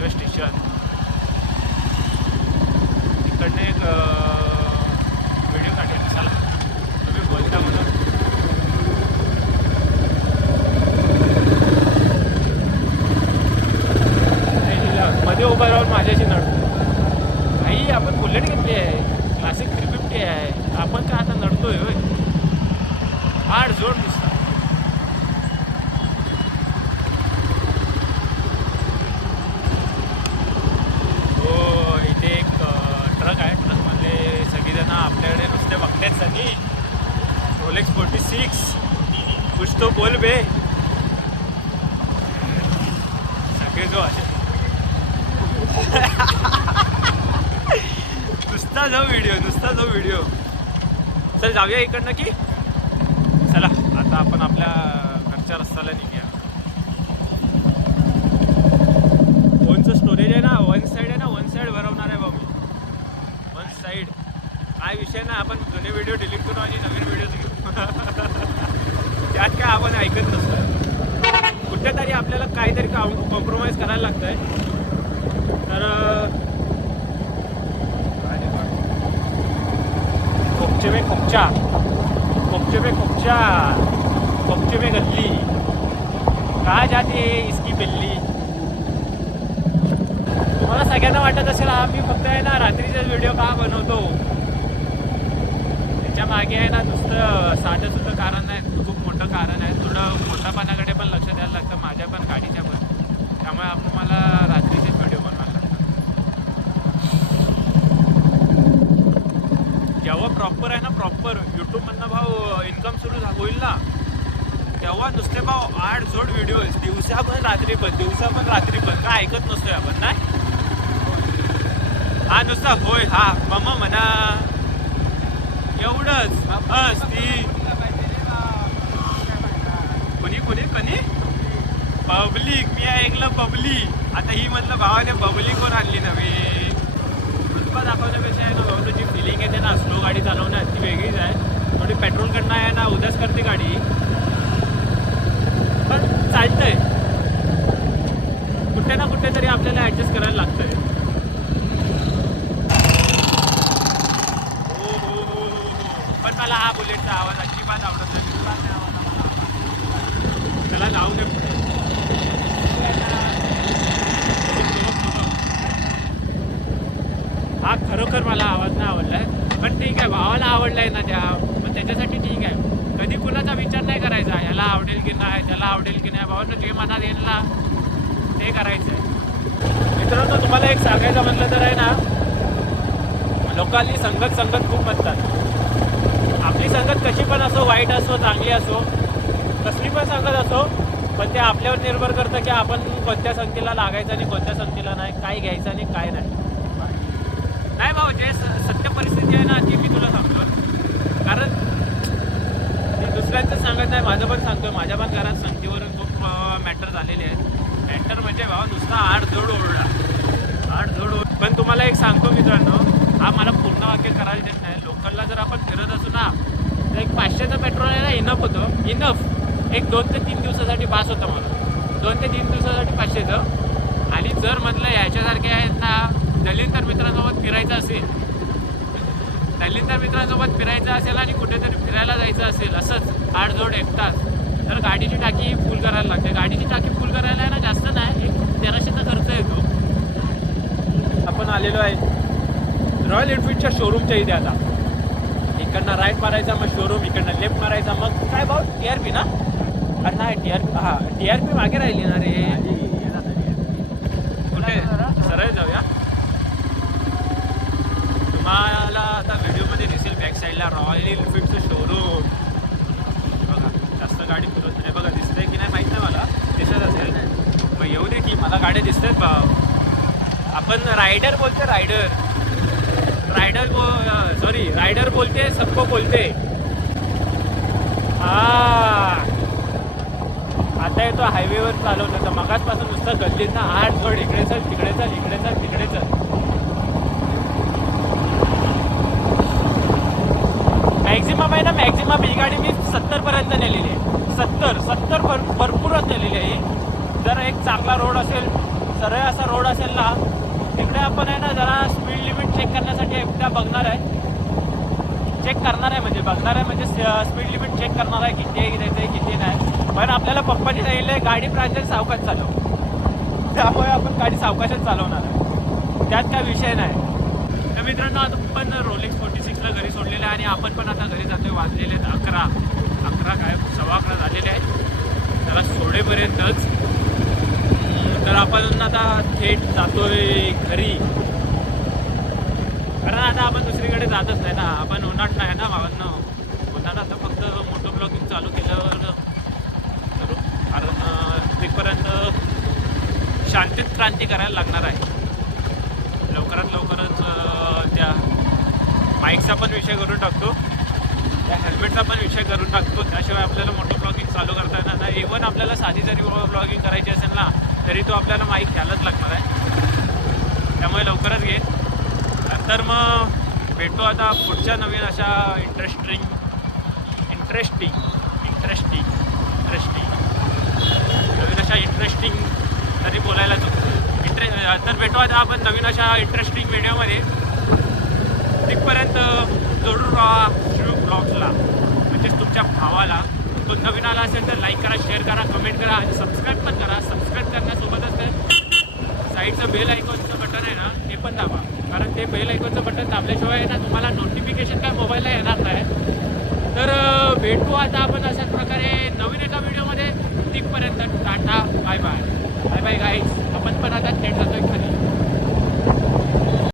Railway station. तिकडनं एक video काढेल. चला तुम्ही बोलता म्हणून. मध्ये उभा राहून माझ्याशी नडतो. आई आपण बुलेट घेतली आहे, क्लासिक 350 आहे, आपण काय आता नडतोय होय. आड जोड नुसता. हो इथे एक ट्रक आहे. ट्रकमध्ये सगळीजण आपल्याकडे नुसते बघतात. सनी रोलेक्स 46 कुछ तो बोल बे. सगळे जो असे नुसता जो व्हिडिओ. चल जाऊया इकडनं की. चला आता आपण आपल्या घरच्या रस्त्याला निघूया. फोनचं स्टोरेज आहे ना वन साईड भरवणार आहे बघ मी. वन साईड काय विषय ना. आपण जुने व्हिडिओ डिलीट करू आणि नवीन व्हिडिओ घेऊ. त्यात काय आपण ऐकत नसतो. कुठेतरी आपल्याला काहीतरी कॉम्प्रोमाइज करायला लागतं आहे. तर खोपचे में गल्ली कहा जाते इसकी बिल्ली. तुम्हाला सगळ्यांना वाटत असेल आम्ही फक्त आहे ना रात्रीचाच व्हिडिओ का बनवतो. त्याच्या मागे आहे ना नुसतं साधं सुद्धा कारण नाही, खूप मोठं कारण आहे. थोडं मोठ्यापणाकडे पण लक्ष द्यायला लागतं माझ्या पण गाडीच्या पण. त्यामुळे आपण मला रात्रीचेच व्हिडिओ बनवायला लागतात. जेव्हा प्रॉपर आहे ना प्रॉपर यूट्यूबमधनं भाऊ इन्कम सुरू होईल ना तेव्हा नुसते भाऊ 8 जोड व्हिडिओज दिवसा पण रात्री पण काय ऐकत नसतोय आपण नाही. हा नुसता होय हा मम्मा म्हणा एवढंच बस. ती कोणी पब्लिक मी ऐकलं पब्लिक. आता ही म्हटलं भावाने पब्लिक वर आणली नव्हे. उत्पा दाखवण्यापेक्षा आहे ना भाऊ जी फिलिंग येते ना स्लो गाडी चालवण्यात ती वेगळीच आहे. थोडी पेट्रोलकडनं आहे ना उदास करते गाडी पण चालतंय. कुठे ना कुठे तरी आपल्याला ॲडजस्ट करायला लागतंय. हो पण मला हा बुलेटचा आवाज अजिबात आवडत नाही. त्याला जाऊ दे. हा खरोखर मला आवाज नाही आवडलाय पण ठीक आहे. भावाला आवडलाय ना त्या पण त्याच्यासाठी ठीक आहे. कधी कुणाचा विचार नाही करायचा याला आवडेल की नाही त्याला आवडेल की नाही. भावानं जे मनात येईल ना ते करायचं आहे. मित्रांनो तुम्हाला एक सांगायचं म्हटलं तर आहे ना लोकांनी संगत खूप म्हणतात. आपली संगत कशी पण असो वाईट असो चांगली असो कसली पण संगत असो पण ते आपल्यावर निर्भर करतं की आपण कोणत्या संगतीला लागायचं आणि कोणत्या संगतीला नाही. काय घ्यायचं आणि काय नाही. नाही भाऊ जे सत्य परिस्थिती आहे ना ती मी तुला सांगतो. कारण मी दुसऱ्यांचं सांगत नाही माझं पण सांगतो. माझ्या पण घरात संगतीवरून खूप मॅटर झालेले आहेत. मॅटर म्हणजे भाऊ नुसता 8 जोड ओढला. पण तुम्हाला एक सांगतो मित्रांनो हा मला पूर्ण वाक्य करायला देत नाही. लोकलला जर आपण फिरत असू ना तर एक 500चं पेट्रोल आहे ना इनफ होतं. इनफ एक 2 ते 3 दिवसासाठी पास होतं मला. 2 ते 3 दिवसासाठी 500चं. आणि जर म्हटलं ह्याच्यासारखे आहेत ना दलिंदर मित्रांसोबत फिरायचं असेल आणि कुठेतरी फिरायला जायचं असेल असंच 8 जोड एकटाच तर गाडीची टाकी फुल करायला लागते. गाडीची टाकी फुल करायला आहे ना जास्त नाही एक 1300चा खर्च येतो. आपण आलेलो आहे रॉयल एनफील्डच्या शोरूमच्या इथे. आता इकडनं राईट मारायचा मग शोरूम, इकडनं लेफ्ट मारायचा मग काय भाऊ TRP ना. अरे नाही TRP मागे राहिली ना रे. कुठे सरळ जाऊया. तुम्हाला आता व्हिडिओमध्ये दिसेल बॅक साईडला रॉयल एनफील्डचं शोरूम. बघा जास्त गाडी फिरत नाही. बघा दिसतंय की नाही माहीत नाही मला. दिसत असेल मग येऊ दे की मला गाड्या दिसतात भाऊ. आपण रायडर बोलते सबको बोलते. आता येतो हायवेवर चालवलं तर मगाचपासून नुसतं गल्लीत ना 8 जोड इकडे चल तिकडे चल. मॅक्झिमम ही गाडी मी 70पर्यंत नेलेली आहे. 70 भरपूरच नेलेली आहे. जर एक चांगला रोड असेल सरळ असा रोड असेल ना तिकडे आपण आहे ना जरा स्पीड लिमिट चेक करण्यासाठी एकदा बघणार आहे, चेक करणार आहे म्हणजे बघणार आहे म्हणजे स्पीड लिमिट चेक करणार आहे किती आहे द्यायचं आहे किती नाही. पण आपल्याला पप्पानी सांगितलं गाडी प्रांजल सावकाश चालव, त्यामुळे आपण गाडी सावकाशच चालवणार आहे, त्यात काय विषय नाही. तर मित्रांनो आता पण रोलेक्स 46ला घरी सोडलेलं आहे आणि आपण पण आता घरी जातोय. वाजलेले आहेत 11 काय 11:15 झालेले आहेत त्याला सोडेपर्यंतच. तर आपण आता थेट जातोय घरी, कारण आता आपण दुसरीकडे जातच नाही ना, आपण उन्हाट नाही ना भावांना. उन्हाट आता फक्त मोटो ब्लॉगिंग चालू केल्यावर करू, कारण तिथपर्यंत शांतीत क्रांती करायला लागणार आहे. लवकरात लवकरच त्या बाईकचा पण विषय करून टाकतो, त्या हेल्मेटचा पण विषय करून टाकतो, त्याशिवाय आपल्याला मोटो ब्लॉगिंग चालू करता येणार नाही. इव्हन आपल्याला साधी जरी ब्लॉगिंग करायची असेल ना तरी तो आपल्याला माईक घ्यायलाच लागणार आहे, त्यामुळे लवकरच घे. तर मग भेटू आता पुढच्या नवीन अशा इंटरेस्टिंग नवीन अशा इंटरेस्टिंग तरी बोलायला तर भेटू आता आपण नवीन अशा इंटरेस्टिंग व्हिडिओमध्ये. तिथपर्यंत जोडून राहा शिव ब्लॉग्सला, म्हणजेच तुमच्या भावाला. तो नवीन आला असेल तर लाईक करा, शेअर करा, कमेंट करा आणि सबस्क्राईब पण करा. सबस्क्राईब करण्यासोबतच ते साईडचं बेल आयकॉनचं बटन आहे ना ते पण दाबा, कारण ते बेल आयकॉनचं बटन दाबल्याशिवाय ना तुम्हाला नोटिफिकेशन काय मोबाईलला येणार नाही. तर भेटू आता आपण अशाच प्रकारे नवीन एका व्हिडिओमध्ये. तिथपर्यंत टाटा, बाय बाय गाईज. आपण पण आता थेट जातोय घरी.